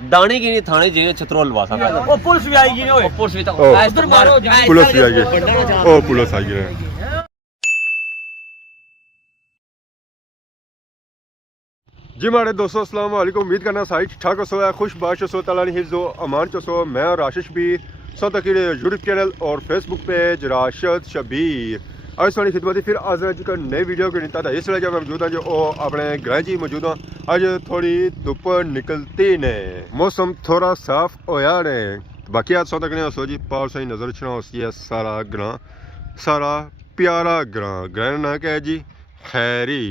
दाने की नहीं थाने जे छतरोल लवा सकता ओ पुलिस भी आएगी ना ओए पुलिस भी तो इधर मारो पुलिस भी आई गई ओ पुलिस आई गई जी हमारे दोस्तों अस्सलाम वालेकुम उम्मीद करना सारी ठीक ठाक हो है खुश बाश हो ताला ने हिफ्ज़ो अमान चो मैं और आशीष भी सो तक यूट्यूब चैनल और फेसबुक पेज राशिद शबीर आज सारी खिदमत फिर आज जो नई वीडियो की निता था इस वे मौजूद है जो अपने ग्रह जी मौजूद हाँ अज थोड़ी धुप निकलती ने मौसम थोड़ा साफ होया ने बाकी आज सौ तक ने सो जी पावर सही नज़र छना उसकी है सारा ग्रां सारा प्यारा ग्रह ना क्या जी खैरी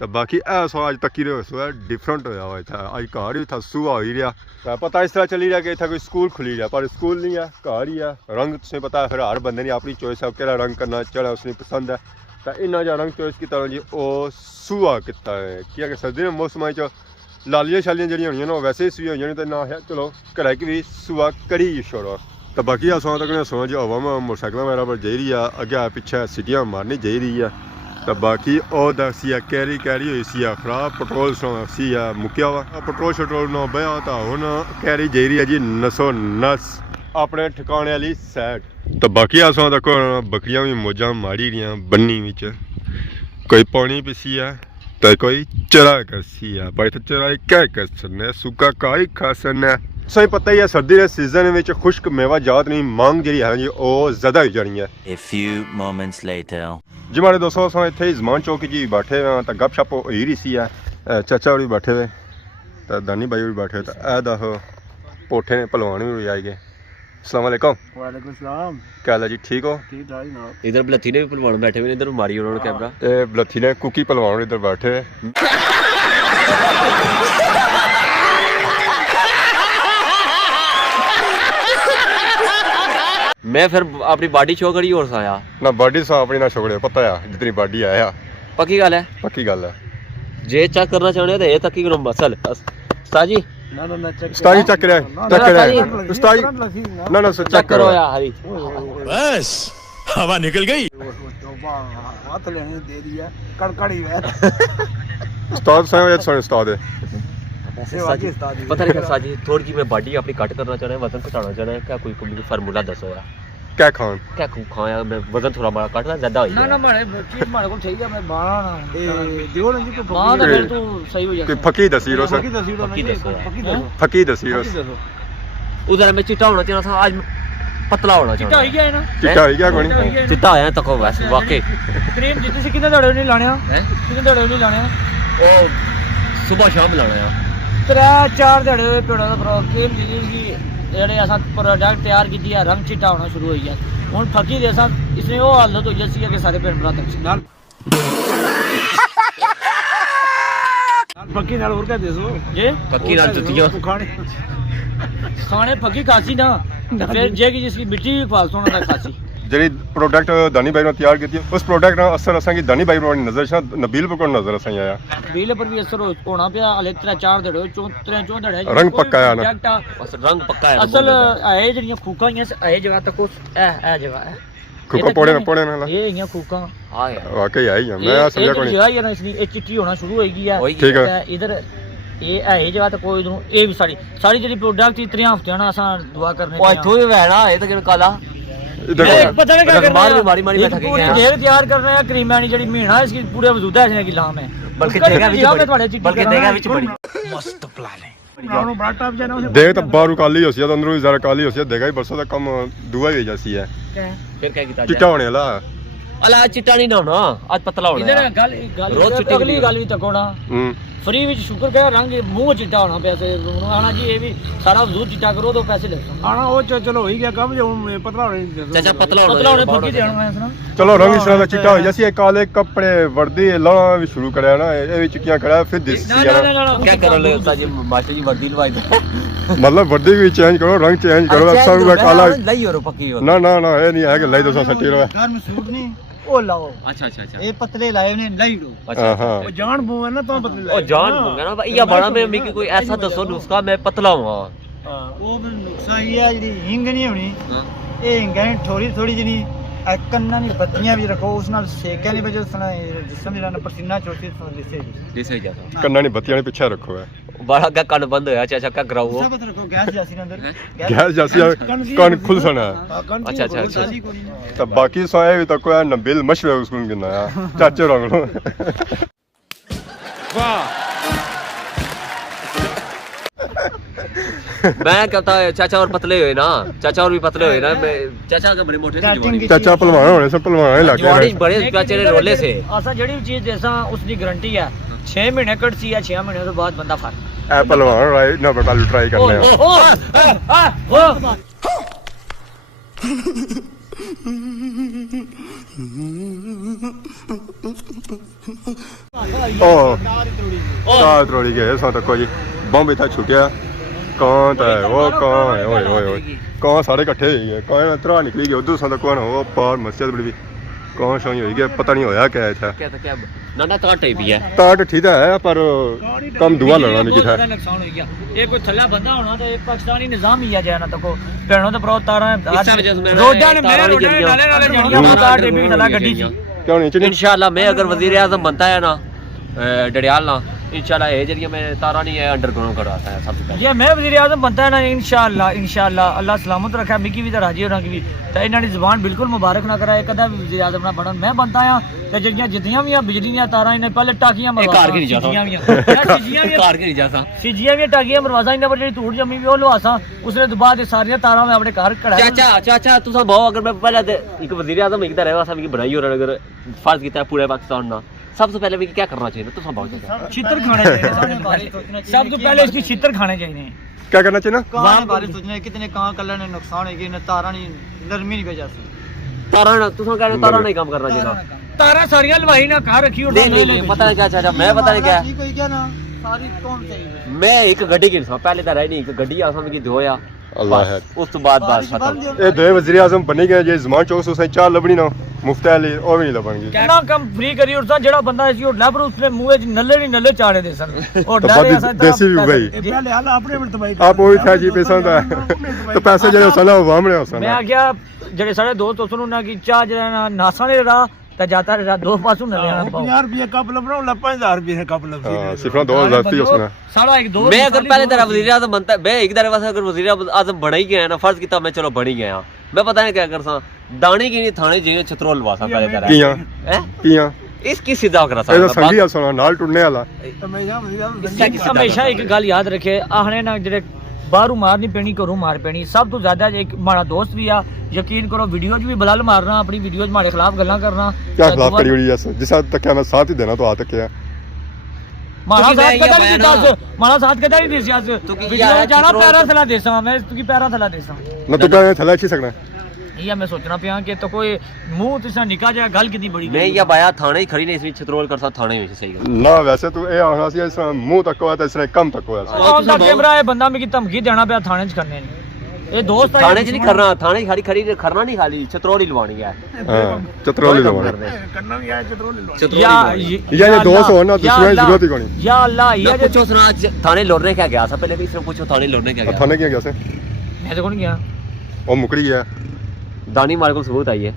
तो बाकी सो अज तक ही सो है डिफरेंट होया हुआ था अज घर भी था सुबह हो ही रहा तो पता इस तरह चली रहा कि इतना कोई स्कूल खुली रहा पर स्कूल नहीं है घर ही है रंग तुसें पता है फिर हर बंदे ने अपनी चॉइस है केड़ा रंग करना चढ़ा उसने पसंद है तो इन्ना जा रंग चॉइस किया जी वो सुबह किता है कि सर्दी के मौसम लालियां शालियां जड़ियां होनी ना वैसे ही सुई हो जानी तो ना है चलो घर की भी सुबह करी छोड़ो तो बाकी सौ तक सो जो हवा में मोटरसाइकिल मेरा पर जाई रही है अगे पिछे सीटियां मारनी जाई रही है तो बाकी दसी कैरी हुई सी खराब पेट्रोल सी मुक्या हुआ पेट्रोल शट्रोल ना बया तो हूँ कैरी जाई रही है जी नसो नस अपने ठिकाने वाली सैड तो बाकी सौ तक बकरियां भी मौजा मारी रही बन्नी बिच कोई पानी पीसी है तो कोई चरा करसी है भाई तो चराई क्या कर सकने सूखा का ही खा सकने सही पता ही है सर्दी के सीजन में खुश्क मेवा जात नहीं मांग जी है जी वो ज़्यादा हो जानी है जी हमारे दोस्तों अस इतने जमान चौक जी बैठे हुए तो गप शप हो ही रही सी है चाचा होरी बैठे हुए तो दानी भाई भी बैठे हुए तो ए दो पोठे ने पहलवान भी आई गए अस्सलाम वालेकुम क्या हाल है जी ठीक हो इधर बलथी ने भी पहलवान बैठे हुए इधर मारी उन्होंने कैमरा ते बलथी ने कुकी पहलवान इधर बैठे हुए मैं फिर अपनी बॉडी शो करी और साया ना बॉडी सा अपनी ना छोड़े पता है जितनी बॉडी आया पक्की गल है जे चेक करना चाहते तो ये तक ही मसल उस्ताद जी उस्ताद जी चेक करे उस्ताद जी ना चेक करो यार हरी बस हवा निकल गई हाथ लेने दे दिया कड़कड़ी है उस्ताद साहब ये उस्ताद है पता नहीं साजी थोड़ी जी मैं बॉडी अपनी कट करना चाह रहा हूं वजन घटाना चाह रहा हूं क्या कोई फार्मूला दसो यार क्या खान क्या खाया मैं वजन थोड़ा बड़ा काटना ज्यादा हो ना मारे चीज मारे को ठीक है मैं बाणा ना ए दियो ना जी को बाणा तो फिर तू सही हो जाएगा कि फकी दसी रो फकी दसी रो उधर मैं चिट्टा होना चाहता था आज पतला होना चिट्टा हो गया है ना चिट्टा हो गया कोनी चिट्टा आया तक बस वाकई क्रीम जितने से कितने दड़े नहीं लाने हैं कितने दड़े नहीं लाने हैं ओ सुबह शाम लाना है 3-4 दड़े पेड़ा दा प्रो क्रीम जी ਜਿਹੜੇ ਅਸਾਂ ਪ੍ਰੋਡਕਟ ਤਿਆਰ ਕੀਤੀ ਹੈ ਰੰਗ ਚਿੱਟਾ ਹੋਣਾ ਸ਼ੁਰੂ ਹੋ ਗਿਆ ਹੁਣ ਫੱਕੀ ਦੇ ਸਾਂ ਇਸਨੇ ਉਹ ਹਾਲਤ ਹੋ ਜਸੀ ਹੈ ਕਿ ਸਾਰੇ ਭੈਣ ਭਰਾ ਤੱਕ ਨਾਲ ਫੱਕੀ ਨਾਲ ਹੋਰ ਕਾ ਦੇਸੋ ਜੇ ਫੱਕੀ ਨਾਲ ਜੁੱਤੀਆਂ ਖਾਣੇ ਫੱਕੀ ਖਾਸੀ ਨਾ ਫਿਰ ਜੇ ਕਿ ਜਿਸकी मिट्टी भी फालतू ना खासी जी प्रोडक्ट दानी भाई ने तैयार की उस प्रोडक्ट का असर असा दानी भाई ने नजर नबील पर नजर असा आया नबील पर भी असर होना पिया अले 3-4 दड़े 3-4 दड़े रंग पक्का है ना रंग पक्का है असल ए जड़ियां फूका ही ए जगह तक ए जगह है फूका पड़े ना ये यहां फूका हां यार वाकई आई है मैं समझा कोनी जगह है ना इसलिए चिट्टी होना शुरू होगी है ठीक है इधर ये है जगह तो कोई इधरों ये भी सारी जड़ी प्रोडक्ट 3 हफ्ते ना असा दुआ करने ओए थोड़ी वैना ये तो काला पता नहीं क्या करना है मारी मैं थक गया ढेर तैयार कर रहे हैं क्रीम वाली जड़ी महीना इसकी पूरे वजूद है इसने की लाम है बल्कि देगा विच बड़ी मस्त प्लान है देख तो बाहर काली हो सी अंदरों जरा काली हो सी देगा ही बरसों का कम दुआ ही जैसी है फिर क्या कीता चिट्टा होने वाला अला चिट्टा नहीं ना होना आज पतला होना इधर गल रोज चिट्टी अगली गल भी तकोना फ्री विच शुक्र कर रंग मुंह चिट्टा होना पैसे आना जी ये भी सारा वजूद चिट्टा करो तो पैसे ले आना वो चलो हो ही गया कब जो पतला होने चाचा पतला होने फकी देना मैं सुना चलो रंग इस तरह चिट्टा हो जैसी काले कपड़े वर्दी ला भी शुरू करया ना ये भी चिट्टियां खड़ा फिर दिसी यार क्या करो ले उस्ताद जी मास्टर जी वर्दी लवाई दे मतलब वर्दी भी चेंज करो रंग चेंज करो अक्सर हुआ काला लई और पक्की हो ना ये नहीं है कि लई 260 रहो घर में सूट नहीं ओ लाओ अच्छा ये पतले लाए ने लई लो अच्छा वो जान बू है ना तो पतले लाए ओ जान बूंगा ना या बड़ा में मिकी कोई ऐसा दसो नुस्खा मैं पतला हुआ वो में नुस्खा ये है जी हिंग नहीं होनी ये हिंग है थोड़ी जनी कन्ना नहीं बत्तियां भी रखो उस नाल सेक नहीं बजे सुना जिसम दी पसीना चोटी दिसे दिसे जाता कन्ना नहीं बत्तियां ने पीछे रखो है बड़ा क्या कान बंद होया चाचा क्या कराओ वो गैस जासी अंदर गैस जैसी कौन खुल सना अच्छा अच्छा अच्छा तो बाकी सोए भी तो कोई नबिल मशवे उसको गिना या चाचे रंग लो मैं कहता है चाचा और पतले हुए ना चाचा और भी पतले हुए ना मैं चाचा का बड़े मोटे से जवानी चाचा पहलवान होने से पहलवान ही लग जवानी बड़े चाचे ने रोले से असा जेडी चीज देसा उसकी गारंटी है 6 महीने कटसी या 6 महीने तो बाद बंदा फर ए पहलवान राय ना बता ट्राई करने ओ तार त्रोड़ी गए सो तक कोई बम भी था छुटिया कौन था वो कौन है ओए ओए ओए कौन सारे इकट्ठे ही है कौन त्रा निकली गई उधर सो तक कौन हो पार मस्जिद बड़ी कौन सही होई गया पता नहीं होया क्या था क्या ना काट भी है तार ठीक है पर कम दुआ लड़ना नहीं था नुकसान हो गया ये कोई थल्ला बंदा होना तो एक पाकिस्तानी निजाम ही आ जाए ना तो को पेड़ों तो प्रो तारा रोडा ने मेरे रोडा ने नाले नाले जड़ियां तार टेबी थला गड्डी जी क्यों नहीं इंशाल्लाह मैं अगर वजीर आजम बनता है ना डडियाल ना इंशाल्लाह ये जरिए मैं तारा नहीं है अंडरग्राउंड करवाता है सबसे पहले ये मैं वजीर आजम बनता है ना इंशाल्लाह इंशाल्लाह अल्लाह सलामत रखे मिकी भी तो राजी होना की भी तो इन्हां दी जुबान बिल्कुल मुबारक ना कराए कदा भी वजीर आजम ना बनन मैं बनता हां ते जड़ियां जितनियां भी बिजली दी तारां इन्हें पहले टाकियां मरवा कार के नहीं जाता सीजियां भी कार के नहीं जाता सीजियां भी टाकियां मरवासा इन्हां पर जेडी धूड़ जमी भी ओ लवासा उसने तो बाद सारी तारां मैं अपने घर कढ़ा चाचा चाचा तुसा बहुत अगर मैं पहले एक वजीर आजम एक तरह वासा मिकी बनाई और अगर फर्ज कीता है पूरे पाकिस्तान ना सबसे पहले भी क्या करना चाहिए तुसा बहुत छितर खाने चाहिए सब तो पहले इसकी छितर खाने चाहिए क्या करना चाहिए ना कान बारे सोचना कितने कान कलर ने नुकसान है कि न तारा नहीं नरमी नहीं भेजा तारा ना तुसा कह रहे तारा नहीं काम करना चाहिए तारा सारियां लवाई ना घर रखी और नहीं पता नहीं क्या चाचा मैं पता नहीं क्या कोई क्या ना सारी कौन चाहिए मैं एक गड्डी की इंसान पहले तो रह नहीं एक गड्डी आसा मिकी दोया अल्लाह है उस तो बाद बात खत्म ये दो वजीर आजम बने गए जे जमान चौक से चार लबनी ना मुफ्त अली और भी नहीं लबणगी कितना कम फ्री करी और जेड़ा बंदा इसी होटल पर उसने मुंह च नल्ले नहीं नल्ले चाड़े दे सन होटल ऐसा देसी भी गई ये ले हाल अपने तबाही आप वो था जी पैसा था तो पैसे जो सला वामने हो मैं क्या जेड़े सारे दोस्त उसनु ना की चाह जेड़ा नासा ने रहा ता जाता रहा दो पासों नल्ले आना 50 रुपए कप लबना 5000 रुपए कप लब सिर्फ 2000 थी उसने सारा एक दो मैं अगर पहले तेरा वजीर आजम बनता मैं एक तरह वास्ते अगर वजीर आजम बना ही गया ना फर्ज किया मैं चलो बन ही गया मैं पता नहीं क्या कर सा दाने की नहीं थाने जी छतरोल लवासा पहले तरह किया हैं किया इसकी सीधा करा ए तो संगी आ सुना नाल टुटने वाला हमेशा एक गल याद रखे आखने ना जेड़े बाहरों मार नहीं पैनी घरों मार पैनी सब तो ज्यादा एक हमारा दोस्त भी आ यकीन करो वीडियो भी बलाल मारना अपनी वीडियो हमारे खिलाफ गल्ला करना क्या खिलाफ करी हुई है जिस हद तक मैं साथ ही देना तो आ तक क्या मारा साथ कदा नहीं दस मारा साथ कदा नहीं देसी आज वीडियो जाना पैरा थला देसा मैं तुकी पैरा थला देसा न तो क्या थला अच्छी सकना ये मैं सोचना पिया कि तो कोई मुंह तिसा निका जाए गल कितनी बड़ी मैं या बाया थाने ही खड़ी नहीं इसमें छतरोल कर सा थाने में सही गल ना वैसे तू ए आना सी इस मुंह तक होया तो इसने कम तक होया ऑन द कैमरा है बंदा में की धमकी देना पिया थाने च करने नहीं ये दोस्त थाने च नहीं करना थाने ही खड़ी करना नहीं खाली छतरोल ही लवानी है हां चतरोली लवाना करना भी है चतरोल या ये दोस्त हो ना दुश्मन की जरूरत ही कोनी या अल्लाह ये पूछो सुना थाने लौटने क्या गया था पहले भी इसने पूछो थाने लौटने क्या गया थाने क्या गया से मैं तो कौन गया वो मुकरी गया दानी मारे को सबूत आई है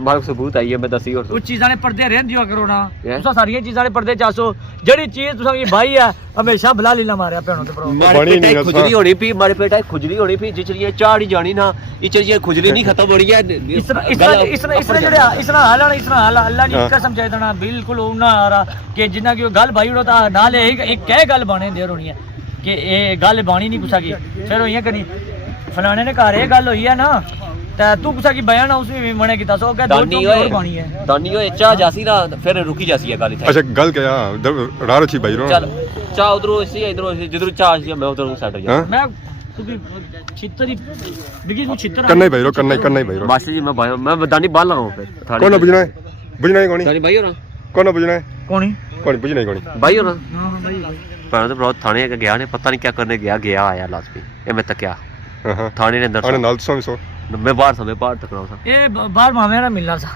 मारे को सबूत आई है मैं दसी और कुछ चीज़ां ने पर्दे रहन दिया करो ना तुसा सारियां चीज़ां ने पर्दे चासो जड़ी चीज तुसा ये भाई है हमेशा भला लीला मारया पेणो ते प्रो बनी नहीं खुजली होनी पी मारे पेटा खुजली होनी पी जिचरिए चाड़ी जानी ना इचरिए खुजली नहीं खत्म होनी है इसने जड़े इसना हाल है इसना हाल अल्लाह की कसम चाहे देना बिल्कुल उना आ रहा कि जिन्ना की गल भाई उड़ो ता नाले एक कह गल बाने देर होनी है कि ए गल बानी नहीं कुसा की फिर होइया करी फलाने ने घर ये गल होई है ना तू कुसा की बयान उसने भी मने कीता सो क्या दो और बानी है दानी ओए चा जासी ना फिर रुकी जासी है गल इथे अच्छा गल क्या रार अच्छी भाई रो चल चा उधरों इसी इधरों जिधर चा आसी मैं उधर सेट हो जा मैं तू की छितरी बिगी तू छितर करना ही भाई रो करना ही भाई रो मास्टर जी मैं दानी बाल लगाऊं फिर कौन बुझना है कौन दानी भाई हो ना कौन बुझना है कौन बुझना है कौन भाई हो ना हां भाई पर तो बहुत थाने का गया ने पता नहीं क्या करने गया आया लास्ट में ये मैं तक क्या हां थाने ने अंदर अरे नाल सो मैं बाहर तक रहा था ए बाहर मामे ना मिलना था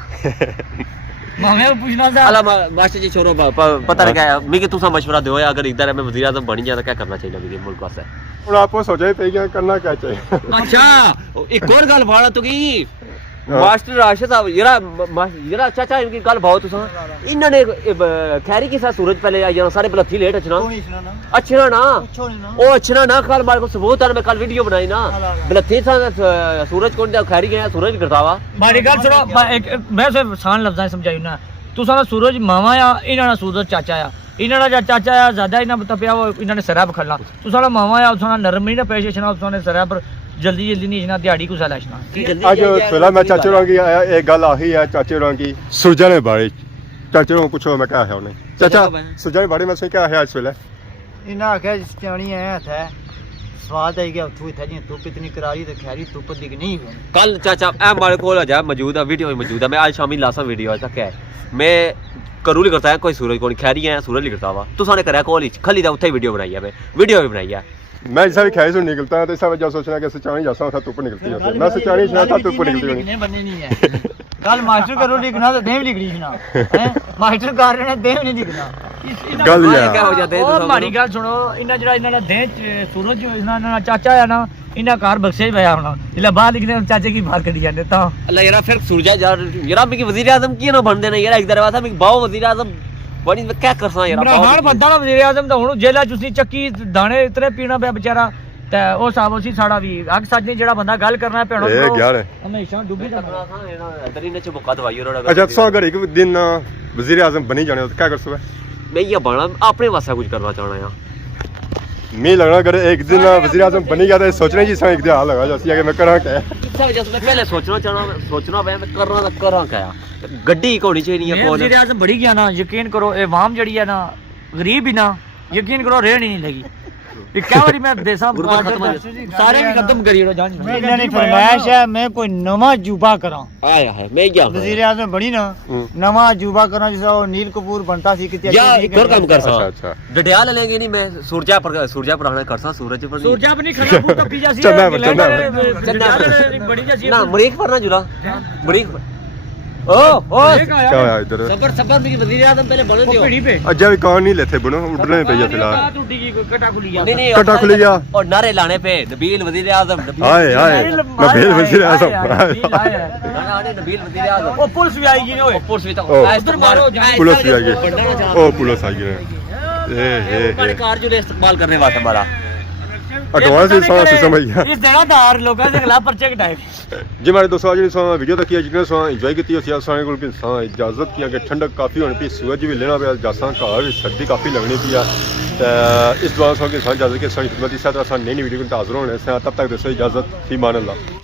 मामे को पूछना था अला मास्टर जी छोरो पता नहीं क्या मैं कि तुसा मशवरा दो अगर इधर मैं वजीर आजम बन जाता क्या करना चाहिए मेरे मुल्क वास्ते और आपको सोचा ही पे क्या करना क्या चाहिए अच्छा एक और गल भाड़ा तो की मास्टर राशिद साहब जरा चाचा इनकी गल बहुत तुसा इन्होंने खैरी के साथ सूरज पहले आई जाना सारे बलथी लेट अचना अच्छना ना ओ अच्छना ना कल मारे को सबूत है मैं कल वीडियो बनाई ना बलथी सूरज कौन खैरी गया सूरज करतावा मारी गल सुनो मैं सिर्फ आसान लफ्जां समझाई ना तुसा दा सूरज मामा आ इन्हां दा सूरज चाचा आ इन्हां दा चाचा आ ज्यादा इन्हां तपिया इन्हां ने सरा बखलना तुसा दा मामा आ तुसा नरम नहीं ना पेश छना तुसा ने सरा पर जल्दी जल्दी नहीं छना दिहाड़ी कुछ लक्षना आज सोला मैं चाचे होਰਾਂ की आया एक गल आही है चाचे होਰਾਂ की सूरजा ने बारे चाचे होਰਾਂ पूछो मैं क्या है उन्हें चाचा सूरजा ने बारे में से क्या है इस वेले इन्हें आख्या जिसनी है स्वाद आई गया उठू इतना जी धुप इतनी करारी तो खैरी धुप दिखनी ही कल चाचा ए हमारे को जा मौजूद है वीडियो मौजूद है मैं आज शामी लासा वीडियो तक है मैं करूली करता है कोई सूरज कौन खैरी है सूरज लिखता हुआ तो साने करा कॉल खली दा उठे वीडियो बनाई है मैं वीडियो भी बनाई है मैं जैसा भी खैर से निकलता है तो ऐसा वजह सोचना कि सचानी जैसा था धुप निकलती है मैं सचानी सुना था धुप निकलती है बननी नहीं है कल मास्टर करो लिखना तो देव लिखनी सुना मास्टर कर रहे हैं देव नहीं लिखना गल यार क्या हो जाते हैं और माड़ी गल सुनो इन्हां जड़ा इन्हां दा देह सूरज इन्हां चाचा है ना इन्हां कार बख्शे पया होना जिला बाहर लिखने चाचे की बाहर कटी जाने ता अल्लाह यार फिर सूरजा यार मिकी वजीर आजम की ना बनदे ने यार एक दरवाजा मिकी बाओ वजीर आजम बड़ी मैं क्या करसा यार इमरान बंदा ना वजीर आजम दा हुन जेला चुसी चक्की दाने इतने पीना पे बेचारा ते ओ साहब उसी साड़ा भी अग सच ने जेड़ा बंदा गल करना पेणो ए यार हमेशा डुबी जाना अंदर ही ने चबका दवाई और अच्छा तो अगर एक दिन वजीर आजम बनी जाने तो क्या कर सकते मैं ये बना अपने वास्ते कुछ करना चाहना यार मैं लगना अगर एक दिन वजीर आजम बनी गया तो सोचने जी एक हाल लगा जैसे कि मैं करा क्या इच्छा वजह से मैं पहले सोचना पे मैं करा क्या गड्डी होनी चाहिए है वजीर आजम बड़ी गया ना यकीन करो ए वाम जड़ी है ना गरीब ही ना यकीन करो रेह नहीं लगी ये क्या बारी मैं देसा सारे भी खत्म करी रो जान इन्होंने ने फरमाइश है मैं कोई नवा जुबा करा आया है मैं क्या वजीर आजम बड़ी ना नवा जुबा करा जैसा वो नील कपूर बनता सी कितने या एक और काम कर अच्छा सा अच्छा डडियाल लेंगे नहीं मैं सूरजा पर आना कर सा सूरज पर सूरजा पर नहीं खड़ा पूरा पी जासी बड़ी जासी ना मरीक पर ना जुड़ा मरीक ओ क्या है इधर सबर में वजीर आजम पहले बने दियो पीढ़ी पे अज्जा भी कान नहीं लेते बनो उड़ने पे या फिलहाल टूटी की कटा खुलिया नहीं कटा खुल गया और नारे लाने पे नबील वजीर आजम हाय हाय नबील वजीर आजम नबील वजीर आजम वो पुलिस भी आएगी ना पुलिस भी तो उधर मारो पुलिस भी आ गई ओ पुलिस आ गई हमारे कार जो इस्तेमाल करने वाला हमारा एडवांस इंसान से समझ गया इस जगहदार लोगों के खिलाफ पर्चे कटाए जी हमारे दोस्तों आज वीडियो तक जिन्हें इंजॉय की इजाजत की कि ठंडक काफ़ी होनी पी सूरज भी लेना पे जासा घर भी सर्दी काफ़ी लगनी पी इस दौरान इंसान इजाजत की खिदमत इस तरह नई वीडियो को हाजिर होने से तब तक दोस्तों इजाजत फी मान अल्लाह।